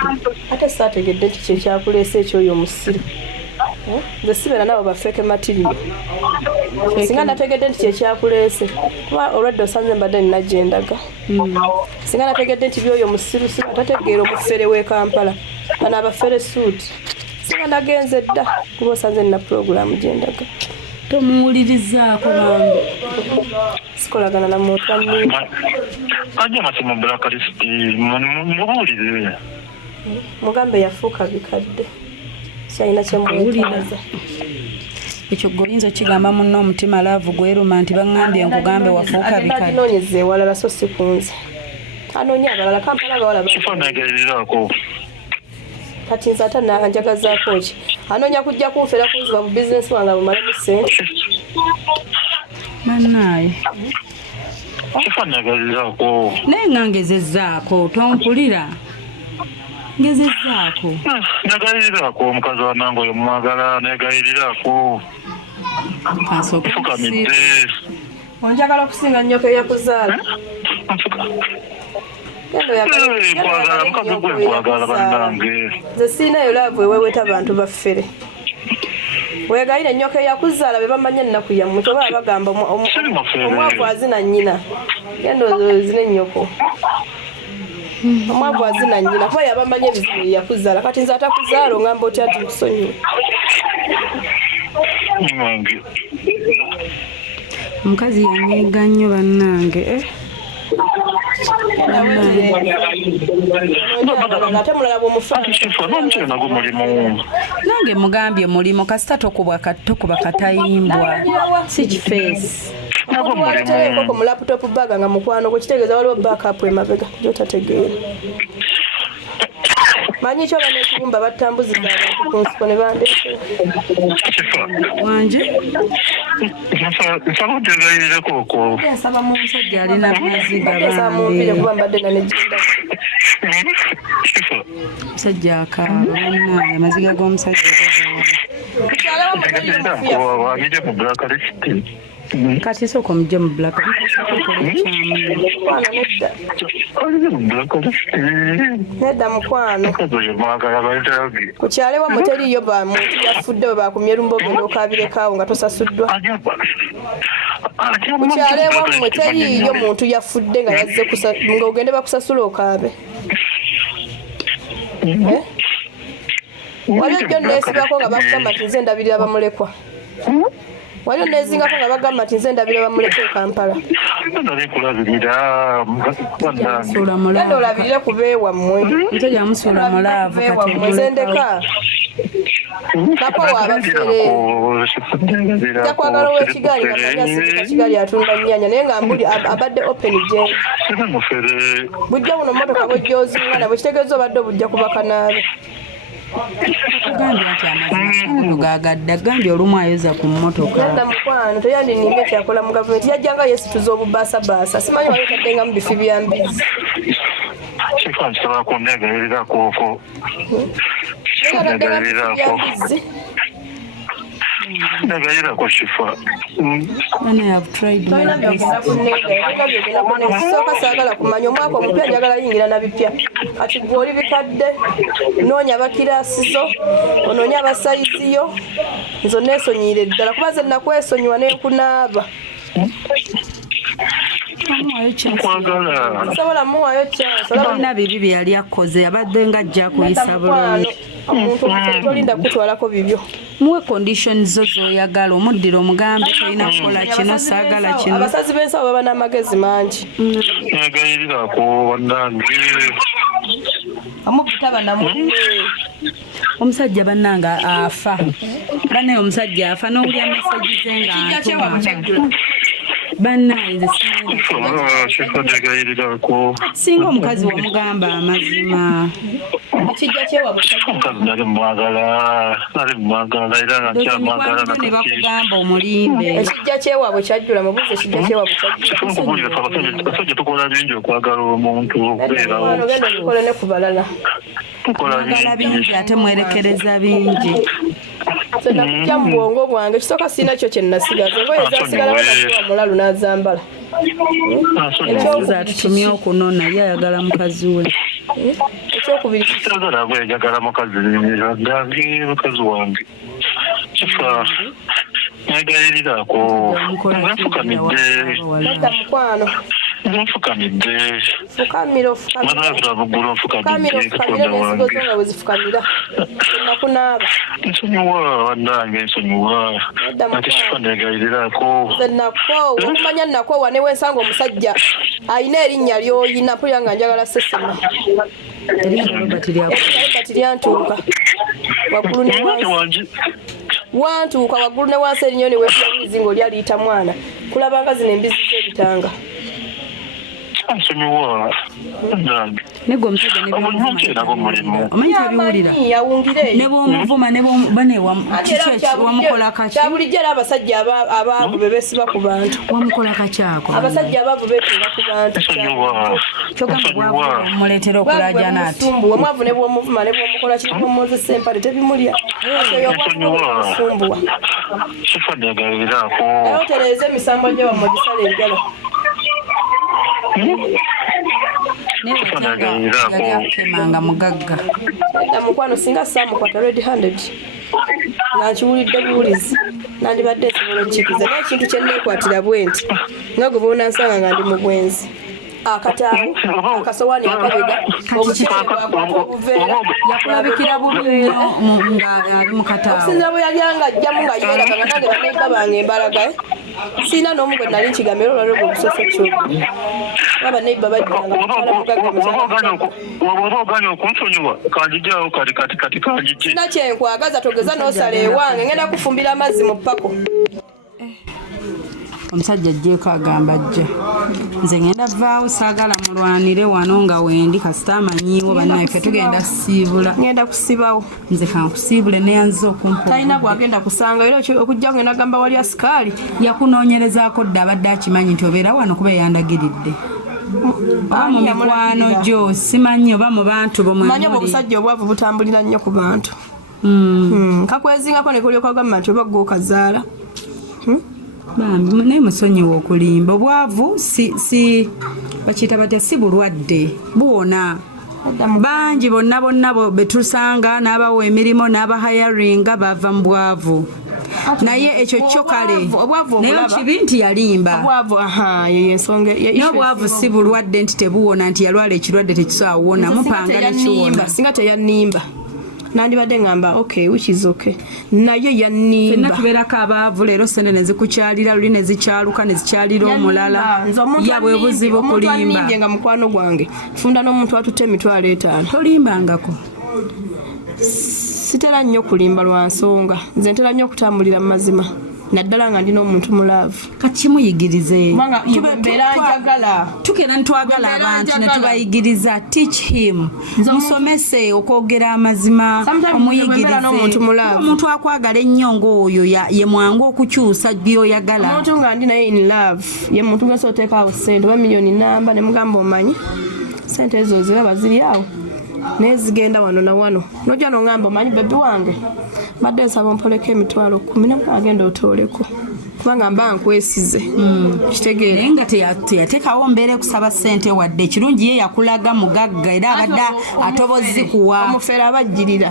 ate saategedde kiki ekyakuleesa ekyoyo omusiru nze sibeera nabo bafeke matiriyo singa nategedde nti kyekyakuleese kuba olwadde osanze mbadde ninagendaga singa nategedde nti byoyo musiru singa tategeera omufere w'e Kampala bano abafere suuti singa nagenze dda kuba osanze nina puroguramu gyendaga tomuwulirizaako nange sikolagana na muntu wanni ajja masimu blacklist mubuulire mugambe yafuuka bikadde kyalina kyemwetaaza ekyo goyinza okigamba munno omutima laavu gweruma nti baŋŋambye nkugambe wafuuka bikadde noonyeza ewalala so si kunze anoonya abalala Kampala bawala kifanagayirirako kati nze ate njagazaako ki anoonya kujja kunfera kunziba mu bizinesi wange bumalemu ssente mannaye kifanagayirirako naye nga ngezezzaako tompulira ngezezzaako negayirirako omukazi wanange oyo mwagala negayirirako fukamidde onjagala okusinga nnyo ke yakuzaala nkwagala mukazi gwe nkwagala bannange nze siinayo laavu eweweta bantu baffere wegayire nnyo ke yakuzaala be bamanya ennaku yammwe toba bagamba omwavu azina nnyina genda ozine nnyoko omwavu azina nnyina kuba yabamanya ebizibu yakuzaala kati nze atakuzaala ongamba otya nti kusonyiwe omukazi yanyiiga nnyo bannange ate mulala bwomufaanago mulimu nange mugambye mulimu kasita tokuba katayimbwa si kifeesi enkoko mu laputopu baga nga mukwano gwe kitegeeza waliwo backup emabega gyotategeera manyi kyo banekibumba batambuziza abantu ku nsiko ne bandeetera wanje nsaba otegayirireko ensaba mu nsajja alina maziga mumpire kuba mbadde nanegenda musajja akaaba bannaye amaziga g'omusajja wabire mu blacklist kati sooka omugye mu black nedda mukwano ku kyalo wamwe teriyo muntu yafudde bwe bakumye lumba ogenda okabirekaawo nga tosasuddwa ku kyalo ewammwe teriyo muntu yafudde nga yazze nga ogende bakusasula okaabe waliwo jjo neesibako nga bakugamba nti nze ndabirira bamulekwa waliwo neezingako nga bagamba nti nze ndabira bamuleka e Kampala genda olabirire ku beewammwe musajja amusuula mulaavu nze ndeka nako waabafere nja kwagala ow'ekigaali nga manya sirika kigaali atunda nnyaanya naye nga mbuli abadde open gye bujja buno motoka bwejja ozingana bwe kitegeeza obadde obujja kubaka naabe agambye nti amazima gagadde agambye olumu ayoza ku mmotoka nedda mukwano toyandinimba ekyakola mu gavumenti yajjanga yesituza obubasabaasa simanyi wayetaddenga mu bifi bya mbizi kifansabako negayirirakoko negayirako kifa sooka saagala kumanya omwaka omupya njagala yingira na bipya kati gwe oli bikadde noonya bakirasizo onoonya abasayiziyo nzo neesonyiire ddala kuba ze nakwesonyiwa nenkunaaba Nkwagala. Sobola muwayo chance. Olabona bibi bye yali akoze abadde nga ajja kuyisa bulungi. Omuntu tolinda kutwalako bibyo. Muwe conditions zo zoyagala omuddira omugambe tolina kukola kino saagala kino. Abasazi b'ensawo baba n'amagezi mangi. Nagayirirako bannange. Amukutaba namu. Omusajja bannanga afa. Bane omusajja afa n'owulya message ze nga atuma. Bannange singa omukazi wamugamba amazima. Kijja kyewabwe. Nali mwagala era nakyamwagala ne bakugamba omulimbe. Ekijja kyewabwe kyajjula mubuze ekijja kyewabwe kyajjula. Abasajja tukola bingi okwagala omuntu okubeerawo. Genda bikola ne ku balala. Mwagala bingi ate mwerekereza bingi. Sena kujja mu bwongo bwange kisooka sirina kyo kye nnasigaza. Engoye zasigalawo nakuwa mulalu n'azambala. Ekyoza atutumye okunona ye ayagala mukazi we. Ekyokubiri Kitagala gwe njagala mukazi wange. Kifa nagayirirako. Nfukamidde. Nedda mukwano. Nfukamidde. Fukamira Nfukamidde n'ensigo zo nga bwe zifukamira. Nakunaaba. Nsonyiwa bannange nsonyiwa. Ate kifa nagayirirako. Nze nakoowa okumanya nakoowa ne wensanga omusajja ayina erinnya ly'oyina mpulira nga njagala sesema. Robert lyantuuka. Waggulu ne wansi. Wantuuka waggulu ne wansi erinnya ne weefulamirizi ng'oli aliyita mwana. Kulabanga zino embizi z'ebitanga. Nsonyiwa bannange. Negwe omusajja ne omanyi tabiwulira ne bw'omuvuma ne bane wamukola kaki kya bulijjo era abasajja abaavu be beesiba ku bantu wamukola kakyako abasajja abaavu beetuuba ku bantu kyogamba bwavu muleetera okulajana ati omwavu ne bw'omuvuma ne bw'omukola kiri bw'omwozesa empale tebimulya osumbuwa naye otereeza emisambo gyo wamwe gisala enjala yali akemanga mugagga edda mukwano singa saamukwata red handed nga nkiwulidde buwulizi nandibadde nsobola okukikiza naye ekintu kye nneekwatira bwe nti nga gwe boonansanga nga ndi mu bwenzi akataawo akasowaani akabega obuveera yakulabikira bulungi nga ali mu kataawo okusinzira bwe yali anga ajjamu nga yeeraga nga nange bannaika bange embalaga siina n'omu gwe nali nkigamira olwaliro gwe obusoso kyoko aba neiba bajjanga waba oganya okunsonyiwa kanjijjawo kati kanjijje sina kyenkwagaza togeza n'osala ewange ngenda kufumbira amazzi mu ppako omusajja ajjeeko agamba ajja nze ngenda vaawo saagala mulwanire wano nga wendi kasita amanyiiwo bannaffe tugenda kusiibula ngenda kusibawo nze kankusiibule neyanziza okumpa talina gwagenda kusanga era okujja ngenda gamba wali asikaali yakunoonyerezaako dde abadde akimanyi nti obeera wano kuba yandagiridde oba mu mikwano gyo simanyi oba mu bantu manyi obusajja obwavu butambulira nnyo ku bantu kakwezingako ne kulyoka gamba nti oba gwe okazaala bambi naye musonyiwa okulimba obwavu si bakiyita batya si bulwadde buwona bangi bonna betusanga n'abawa emirimu n'abahayaringa bava mu bwavu naye ekyo kyo kale naye kibi nti yalimba n'obwavu si bulwadde nti tebuwona nti yalwala ekirwadde tekisobola kuwona mupanga nekiwona singa teyannimba nandibadde ngamba okay which is okay naye yannimba fenna tubeerako abaavu leero sente ne zikukyalira luli ne zikyaluka ne zikyalira omulala yabwe buzibu kulimba nga mukwano gwange tufunda n'omuntu atutte emitwalo 5 tolimbangako sitera nnyo kulimba lwa nsonga nze ntera nnyo okutambulira mu mazima naddala nga ndina omuntu mulaavu kakimuyigirize tukera ntwagala abantu ne tubayigiriza teach him musomese okwogera amazima omuyigirize omuntu akwagala ennyo ng'oyo ye mwangu okukyusa byoyagala omuntu nga ndi naye in love ye muntu gasa oteekaawo ssente oba miliyoni namba ne mugamba omanyi ssente ezo ziraba ziri awo naye zigenda wano na wano nojja nongamba omanyi bebi wange badde nsaba ompoleko emitwalo 10 agenda otooleko kubanga mba nkwesize kitegeera naye nga teyateekawo mbeera kusaba ssente wadde ekirungi ye yakulaga mugagga era abadde atobozzi kuwa omufere abajjirira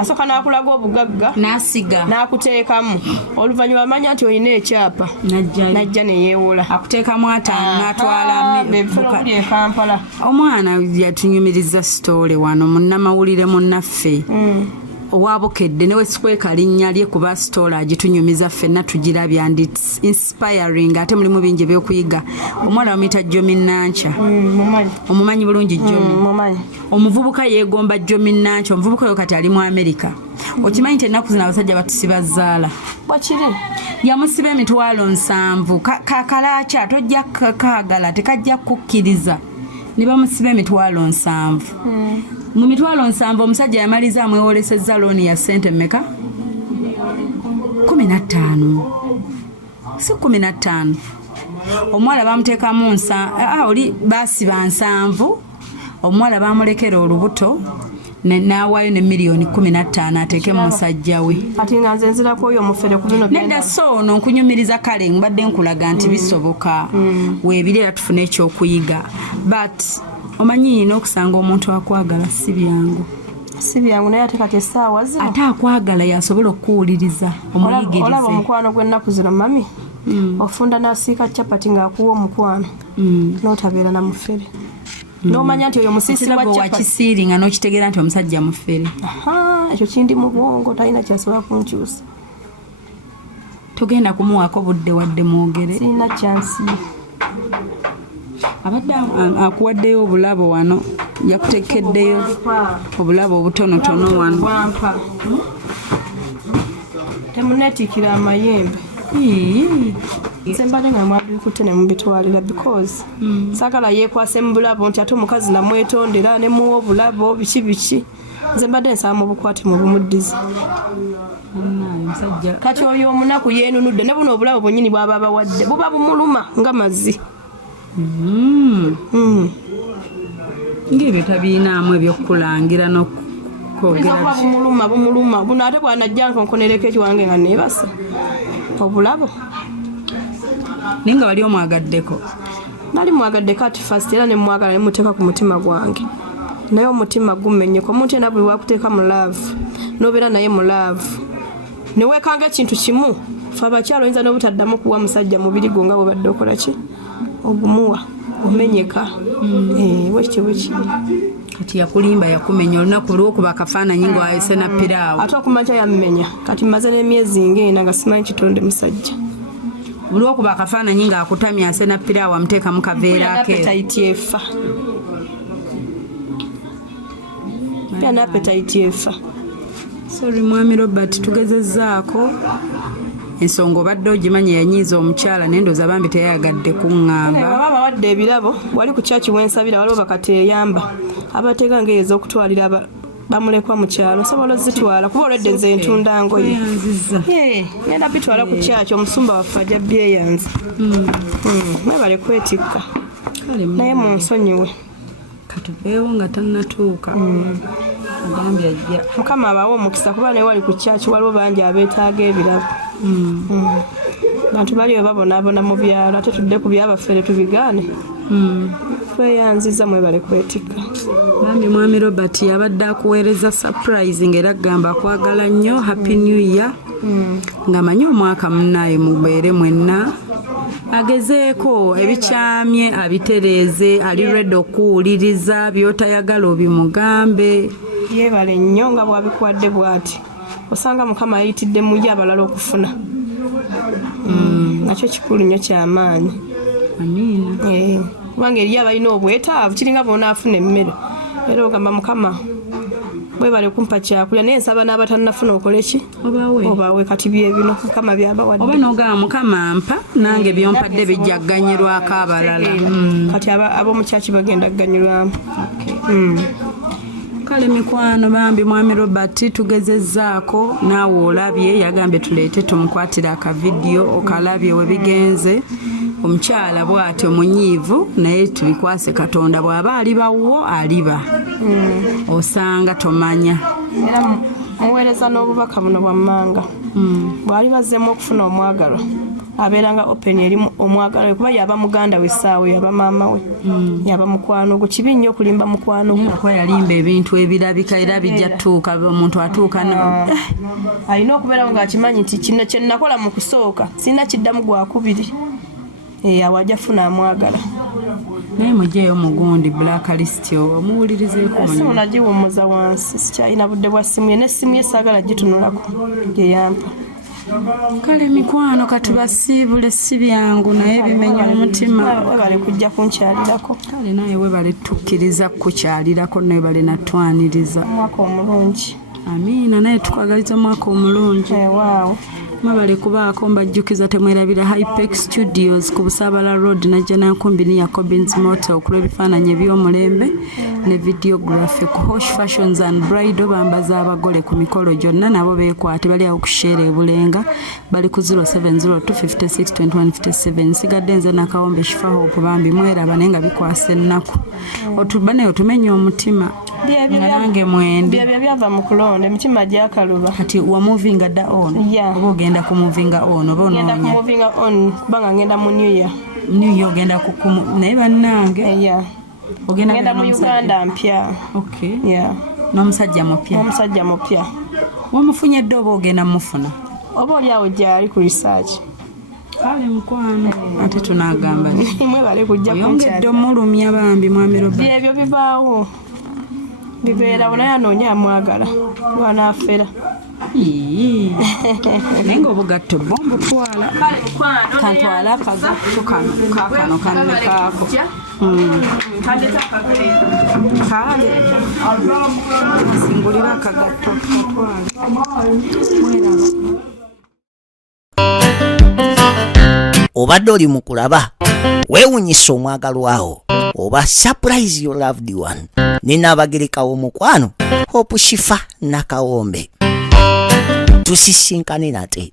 asooka n'akulaga obugagga n'asiga n'akuteekamu oluvannyuma amanya nti olina ekyapa najja neyeewola akuteekamu ataano n'atwala ebifere okuli e Kampala omwana yatunyumiriza sitoole wano munnamawulire munnaffe owabukedde newe sikweka linnya lye kuba sitoole agitunyumiza ffenna tugirabya and its inspiring ate mulimu bingi ebyokuyiga omwana bamuyita Jomi Nancha omumanyi bulungi Jomi omuvubuka yeegomba Jomi Nancha omuvubuka oyo kati ali mu Amerika okimanyi nti ennaku zino abasajja batusiba zaala bwakiri yamusiba 7,000 kakalaaca tojja kaagala tekajja kukkiriza ne bamusiba 7,000 mu 7,000 omusajja yamaliza amwewolesezza looni ya ssente mmeka 15 si 15 omuwala bamuteekamu oli baasiba 7 omuwala bamulekera olubuto n'awaayo ne miliyoni 15 ateeke mu musajja we ati nga nze nzirako oyo omufere ku bino nedda so ono nkunyumiriza kale mbadde nkulaga nti bisoboka weebire era tufune ekyokuyiga but omanyi n'okusanga omuntu akwagala si byangu naye ate kati essaawa zino ate akwagala yasobola okuwuliriza omuyigirize olaba omukwano gw'ennaku zino mami ofunda n'asiika capati ng'akuwa omukwano n'otabeera na mufere n'omanya nti oyo musisi wa wakisiiri nga n'okitegeera nti omusajja mufere ekyo kindi mu bwongo talina kyasobola kunkyusa togenda kumuwaako budde wadde mwogere sirina kyansi abadde akuwaddeyo obulabo wano yakutekeddeyo obulabo obutonotono wano temunetikira amayembe nze mbadde nga mwabikutte ne mubitwalira because saagala yeekwase mu bulabo nti ate omukazi namwetondera ne muwa obulabo biki nze mbadde nsaba mu bukwate mu bumuddizi kati oyo omunaku yeenunudde ne buno obulabo bwennyini bwaba bawadde buba bumuluma nga mazzi ng'ebyo tabiinaamu ebyokulangira n'okwogera bumuluma buno ate bwanajja nkonkonereko ekiwange nga neebase obulabo naye nga wali omwagaddeko nali mwagaddeko ati fast era nemwagala nemuteeka ku mutima gwange naye omutima gumenyeko omuntu ena buli wakuteeka mu laavu n'obeera naye mu laavu neweekanga ekintu kimu fe abakyalo oyinza n'obutaddamu kuwa musajja mubiri gwo nga bwe badde okola ki ogumuwa omenyeka bwekityo bwekiri kati yakulimba yakumenya olunaku olwokuba akafaananyi nga wayise na piraawo ate okumakya yammenya kati mmaze n'emyezi ng'ena nga simanyi kitonde musajja buli okuba akafaananyi ng'akutamya ase na piraawo amuteekamu kaveera appetite efa pia n'appetite efa sorry mwami Robert tugezezzaako ensonga obadde ogimanyi yanyiiza omukyala naye ndooza bambi teyayagadde kuŋŋamba baba bawadde ebirabo wali ku kyaki wensabira waliwo bakateeyamba abateeka ngaeyo ez'okutwalira bamulekwa mu kyalo osobola ozitwala kuba olwedde nze ntunda ngoye ngenda bitwala ku kyaki omusumba waffe ajja byeyanza mwebale kwetikka naye munsonyiwe katuveewo nga tannatuuka agambye ajja mukama abawe omukisa kuba naye wali ku kyaki waliwo bangi abeetaaga ebirabo bantu baliyo babonaabona mu byalo ate tudde ku byabafere tubigaane tweyanziza mwebale kwetikka bambi mwami Robert yabadde akuweereza surprise ng'era gamba akwagala nnyo happy new year ng'amanyi omwaka munaayo mubeere mwenna agezeeko ebikyamye abitereeze ali ready okuwuliriza by'otayagala obimugambe yeebale nnyo nga bwabikuwadde bw'ati osanga mukama yayitidde muye abalala okufuna nakyo kikulu nnyo kyamaanyi amiina kubanga eri abalina obwetaavu kiringa boona afuna emmere era ogamba mukama bwebale kumpa kyakulya naye nsaba n'abatannafuna okole ki obawe kati byebino mukama byabawadde oba n'ogamba mukama mpa nange byompadde bijja kuganyirwako abalala kati ab'omukyaki bagenda kuganyirwamu kale mikwano bambi mwami Robert tugezezzaako naawe olabye yagambye tuleete tumukwatira akavidiyo okalabye we bigenze omukyala bw'atyo munyiivu naye tubikwase Katonda bw'aba alibawo aliba osanga tomanya muweereza n'obubaka buno bwammanga bw'ali bazzeemu okufuna omwagalwa abeeranga open eri omwagala we kuba yaba muganda we ssaawe yaba maama we yaba mukwano gwe kibi nnyo okulimba mukwano gwe kuba yalimba ebintu ebirabika era bijja tuuka omuntu atuuka alina okubeerawo ng'akimanyi nti kino kye nakola mu kusooka sirina kiddamu gwakubiri awajja funa amwagala naye mujeeyo mugundi blacklist omuwulirizeeko essimu nagiwummuza wansi sikyalina budde bwa ssimu ye n'essimu ye saagala gitunulako gyeyampa kale mikwano katubasiibule si byangu naye bimenya omutima webale kujja kunkyalirako kale naye webale tukkiriza kukyalirako naye bale natwaniriza omwaka omulungi amiina naye tukwagaliza omwaka omulungi waawo mwebale kubaako mbajjukiza temwerabira Hypex Studios ku Busaabala Road najja nankumbini ya Cobbins Motor okulwa ebifaananyi eby'omulembe ne videography ku Hosh Fashions and Bridal bambaza abagole ku mikolo gyonna nabo beekwate bali awo kusheera ebulenga bali ku 0702562157 sigadde nze nakawombe Shifa Hope bambi mweraba naye nga bikwasa ennaku otuba naye otumenya omutima nange mwende byebyo byava mu kulonda emitima gyakaluba kati wa moving dda ono oba ogenda ku moving ono oba onoonya ngenda ku moving on kubanga ngenda mu New Year ogenda naye bannange ogenda mu Uganda mpya n'omusajja mupya wamufunye dde oba ogenda mufuna oba oli awo gyali ku research kale mukwano ate tunagamba mwebale kujja oyongedde omulumya bambi mwami Robert byebyo bibaawo bibeerawo naye anoonya amwagala lwanaafera naye ngaobugatto bombutwala kantwala akagatto kakano kannekaako kale asingulira akagatto obadde oli mu kulaba weewunyisa omwagalwawo oba surprise your loved one ninaabagereka w'omukwano Hope Shifa Nakawombe tusisinkane nate